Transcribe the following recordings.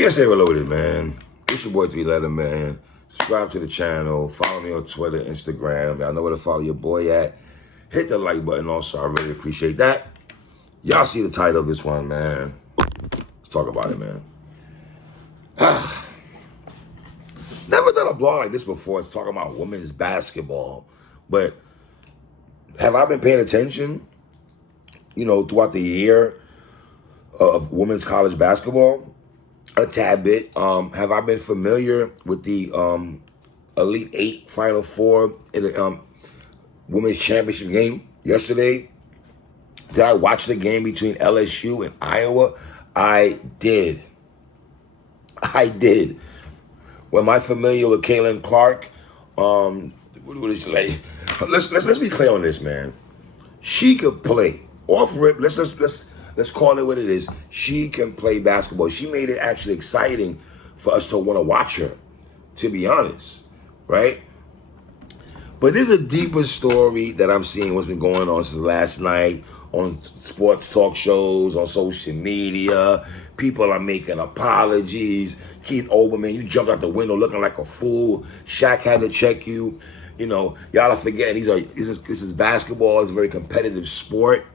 PSA Reloaded, man. It's your boy 3 Letter, man. Subscribe to the channel. Follow me on Twitter, Instagram. Y'all know where to follow your boy at. Hit the like button also. I really appreciate that. Y'all see the title of this one, man. Let's talk about it, man. Never done a blog like this before. It's talking about women's basketball. But have I been paying attention, throughout the year of women's college basketball? A tad bit. Have I been familiar with the Elite Eight Final Four in the women's championship game yesterday? Did I watch the game between LSU and Iowa? I did. Well, am I familiar with Caitlin Clark? What is she like? Let's be clear on this, man. She could play. Off rip. Let's call it what it is. She can play basketball. She made it actually exciting for us to want to watch her, to be honest, right? But there's a deeper story that I'm seeing what's been going on since last night on sports talk shows, on social media. People are making apologies. Keith Olbermann, you jumped out the window looking like a fool. Shaq had to check you. Y'all are forgetting this is basketball. It's a very competitive sport.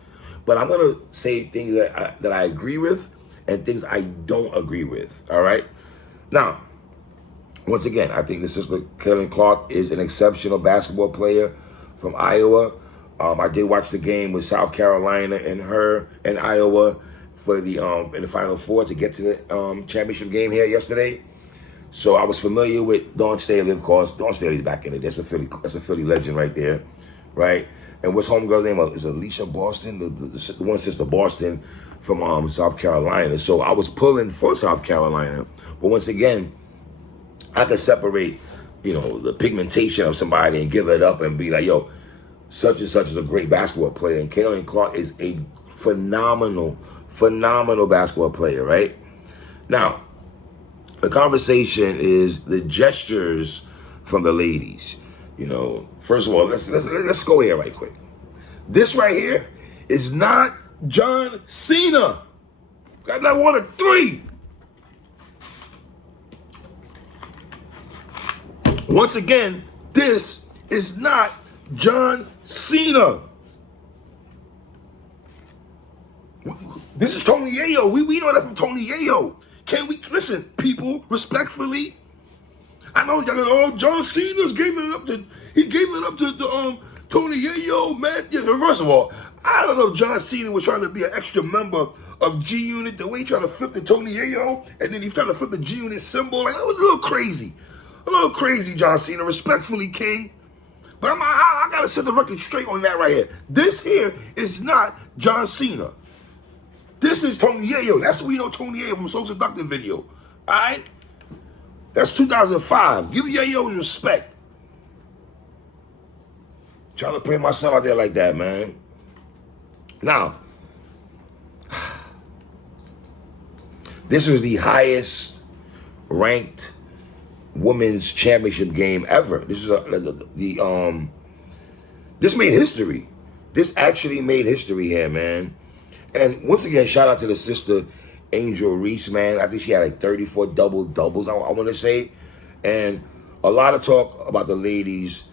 But I'm going to say things that I agree with and things I don't agree with, all right? Now, once again, I think the sister Caitlin Clark is an exceptional basketball player from Iowa. I did watch the game with South Carolina and her and Iowa for the in the Final Four to get to the championship game here yesterday. So I was familiar with Dawn Staley, of course. Dawn Staley's back in it. That's a Philly legend right there, right? And what's homegirl's name? Is Alicia Boston, the one sister Boston from South Carolina. So I was pulling for South Carolina. But once again, I could separate, the pigmentation of somebody and give it up and be like, yo, such and such is a great basketball player. And Caitlin Clark is a phenomenal basketball player, right? Now, the conversation is the gestures from the ladies. First of all, let's go here right quick. This right here is not John Cena. Got that 1 of 3. Once again, this is not John Cena. This is Tony Yayo. We know that from Tony Yayo. Can we listen, people, respectfully? I know y'all go, oh, John Cena's gave it up to Tony Yayo, man. Yeah, first of all, I don't know if John Cena was trying to be an extra member of G Unit, the way he tried to flip the Tony Yayo, and then he tried to flip the G Unit symbol. Like, it was a little crazy, John Cena, respectfully, King. But I gotta set the record straight on that right here. This here is not John Cena. This is Tony Yayo. That's what we know Tony Yayo from So Seductive video. All right? That's 2005. Give Yayo his respect. Trying to play myself out there like that, man. Now, this was the highest ranked women's championship game ever. This is this made history. This actually made history here, man. And once again, shout out to the sister Angel Reese, man. I think she had like 34 doubles, I want to say. And a lot of talk about the ladies.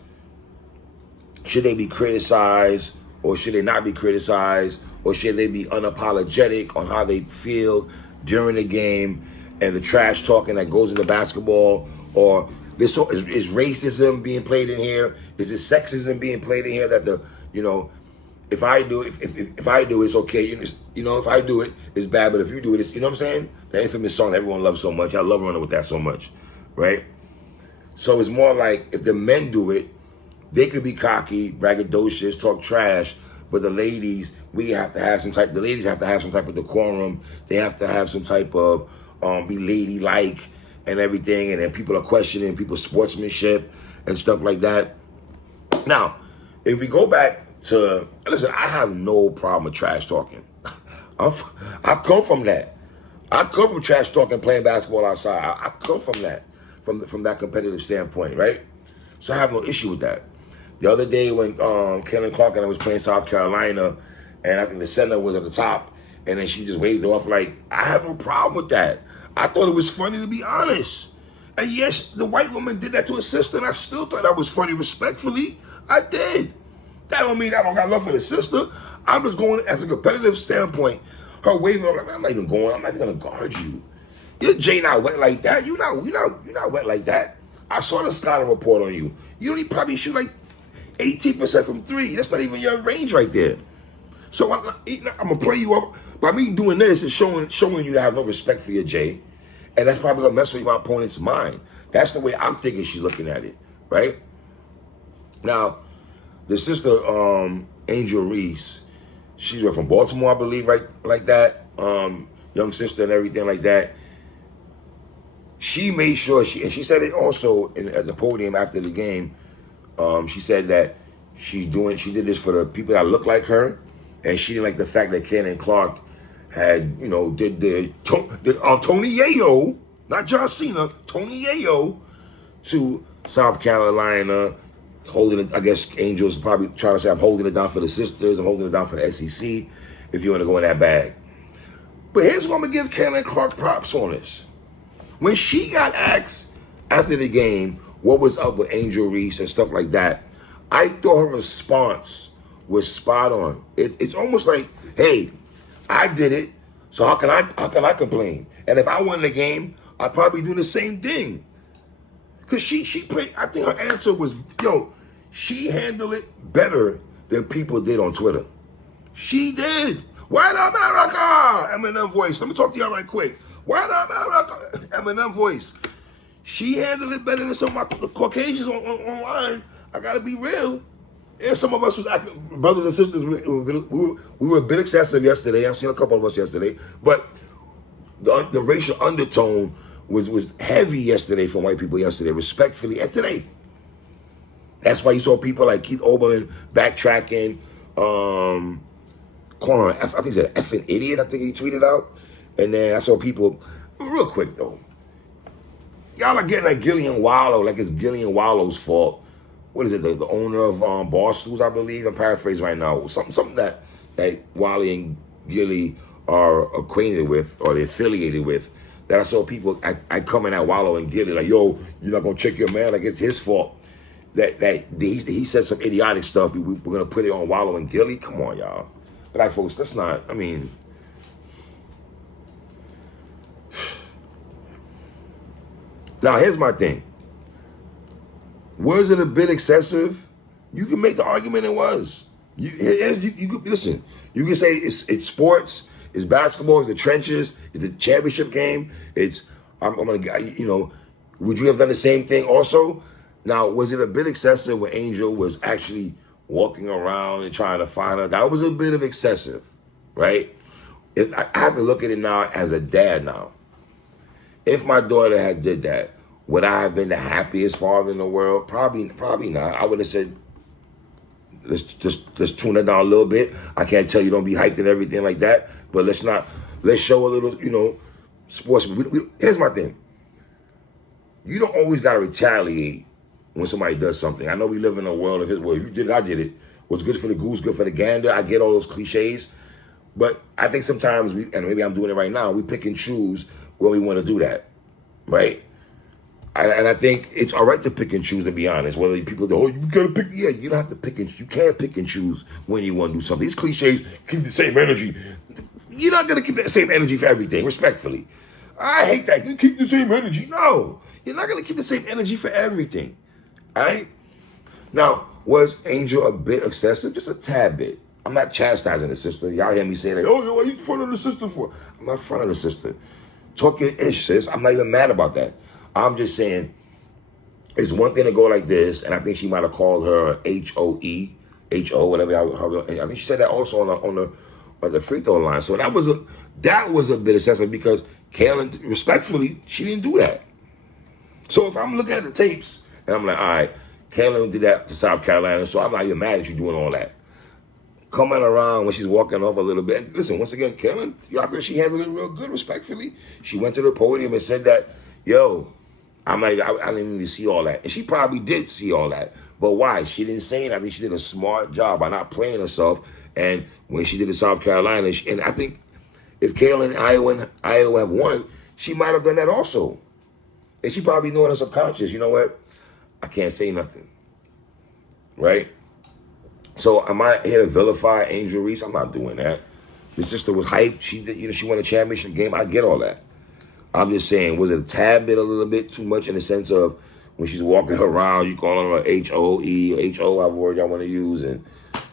Should they be criticized or should they not be criticized? Or should they be unapologetic on how they feel during the game and the trash talking that goes into basketball? Or is racism being played in here? Is it sexism being played in here that if I do it, if I do it, it's okay. If I do it, it's bad. But if you do it, it's, you know what I'm saying? The infamous song that everyone loves so much. I love running with that so much, right? So it's more like if the men do it, they could be cocky, braggadocious, talk trash. But the ladies, the ladies have to have some type of decorum. They have to have some type of be ladylike and everything. And then people are questioning people's sportsmanship and stuff like that. Now, if we go back to, listen, I have no problem with trash talking. I come from that. I come from trash talking, playing basketball outside. I come from that, from that competitive standpoint, right? So I have no issue with that. The other day when Caitlin Clark and I was playing South Carolina, and I think the center was at the top, and then she just waved it off like, I have no problem with that. I thought it was funny, to be honest. And yes, the white woman did that to her sister, and I still thought that was funny, respectfully. I did. That don't mean I don't got love for the sister. I'm just going as a competitive standpoint. Her waving, I'm not even going. I'm not even gonna guard you. Your Jay not wet like that. You're not wet like that. I saw the scouting report on you. You only probably shoot like 18% from three. That's not even your range right there. So I'm gonna play you up. By me doing this, is showing you that I have no respect for your Jay, and that's probably gonna mess with my opponent's mind. That's the way I'm thinking she's looking at it, right? Now, the sister, Angel Reese, she's from Baltimore, I believe, right, like that. Young sister and everything like that. She made sure she said it also at the podium after the game. She said that she did this for the people that look like her, and she didn't like the fact that Caitlin Clark had, did Tony Yayo, not John Cena, Tony Yayo to South Carolina, holding it. I guess Angel's probably trying to say I'm holding it down for the sisters, I'm holding it down for the SEC, if you want to go in that bag. But here's what I'm gonna give Caitlin Clark props on this. When she got asked after the game what was up with Angel Reese and stuff like that, I thought her response was spot on. It's almost like, hey, I did it, so how can I complain? And if I won the game, I'd probably do the same thing. Because she played, I think her answer was, she handled it better than people did on Twitter. She did. White America! Eminem voice. Let me talk to y'all right quick. White America! Eminem voice. She handled it better than some of my Caucasians online. I gotta be real. And some of us was acting, brothers and sisters, we were a bit excessive yesterday. I've seen a couple of us yesterday. But the racial undertone was heavy yesterday from white people yesterday, respectfully, and today. That's why you saw people like Keith Olbermann backtracking, calling her, I think he said effing idiot, I think he tweeted out. And then I saw people, real quick though, y'all are getting like Gillian Wallow, like it's Gillian Wallow's fault. What is it, the owner of Barstools, I believe? I'm paraphrasing right now. Something that Wally and Gilly are acquainted with, or they're affiliated with, that I saw people, I come in at Wallow and Gilly, like, yo, you're not gonna check your man, like it's his fault. That he said some idiotic stuff, we're gonna put it on Wallow and Gilly? Come on, y'all. Black folks, that's not, I mean, now here's my thing. Was it a bit excessive? You can make the argument it was. You could listen. You can say it's sports, it's basketball, it's the trenches, it's the championship game. I'm gonna, would you have done the same thing also? Now, was it a bit excessive when Angel was actually walking around and trying to find her? That was a bit of excessive, right? I have to look at it now as a dad now. If my daughter had did that, would I have been the happiest father in the world? Probably not. I would have said, let's tune it down a little bit. I can't tell you don't be hyped and everything like that, but let's show a little, sports. Here's my thing. You don't always got to retaliate when somebody does something. I know we live in a world of his, well, if you did it, I did it. What's good for the goose, good for the gander. I get all those cliches, but I think sometimes and maybe I'm doing it right now, we pick and choose when we want to do that, right? And I think it's all right to pick and choose, to be honest. Whether people go, oh, you gotta pick, yeah, you don't have to pick and you can't pick and choose when you want to do something. These cliches, keep the same energy. You're not gonna keep that same energy for everything, respectfully. I hate that. You keep the same energy. No, you're not gonna keep the same energy for everything. All right? Now, was Angel a bit excessive? Just a tad bit. I'm not chastising the sister. Y'all hear me saying that, oh, what are you in front of the sister for? I'm not in front of the sister. Talk your ish, sis. I'm not even mad about that. I'm just saying, it's one thing to go like this, and I think she might have called her H-O-E, H-O, whatever. I think she said that also on the free throw line. So that was a bit excessive because Kaylin, respectfully, she didn't do that. So if I'm looking at the tapes and I'm like, all right, Kaylin did that to South Carolina, so I'm not even mad at you doing all that. Coming around when she's walking off a little bit. And listen, once again, Kaylin, I think she handled it real good, respectfully. She went to the podium and said that, yo, I didn't even see all that. And she probably did see all that. But why? She didn't say it. I think she did a smart job by not playing herself. And when she did in South Carolina, and I think if Kaylin and Iowa have won, she might have done that also. And she probably knowing her subconscious, you know what? I can't say nothing. Right? So am I here to vilify Angel Reese? I'm not doing that. The sister was hyped. She did, she won a championship game. I get all that. I'm just saying, was it a tad bit, a little bit too much in the sense of when she's walking around, you calling her H-O-E, H-O, however word y'all want to use, and,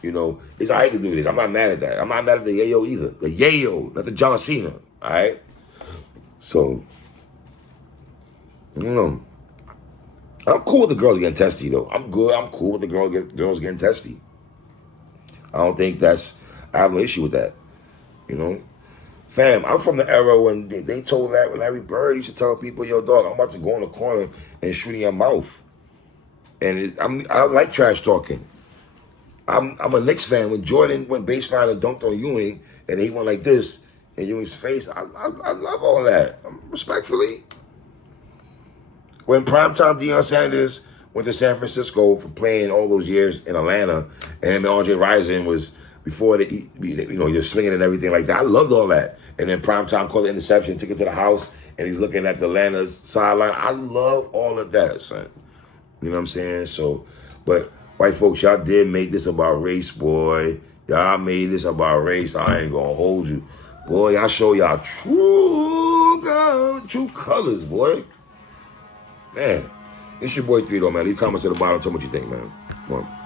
it's all right to do this. I'm not mad at that. I'm not mad at the yayo either. The yayo, not the John Cena, all right? So, I'm cool with the girls getting testy, though. I'm good. I'm cool with the girls getting testy. I don't think I have no issue with that, Fam, I'm from the era when they told that when Larry Bird used to tell people, yo, dog, I'm about to go in the corner and shoot in your mouth. And I don't like trash talking. I'm a Knicks fan. When Jordan went baseline and dunked on Ewing, and he went like this in Ewing's face, I love all that. Respectfully. When primetime Deion Sanders went to San Francisco for playing all those years in Atlanta, and him and Andre Rison was before you're swinging and everything like that. I loved all that. And then primetime called the interception, took it to the house, and he's looking at the Atlanta sideline. I love all of that, son. You know what I'm saying? So, but white folks, y'all did make this about race, boy. Y'all made this about race. I ain't gonna hold you. Boy, y'all show y'all true colors, boy. Man, it's your boy 3 though, man. Leave comments at the bottom. Tell me what you think, man. Come on.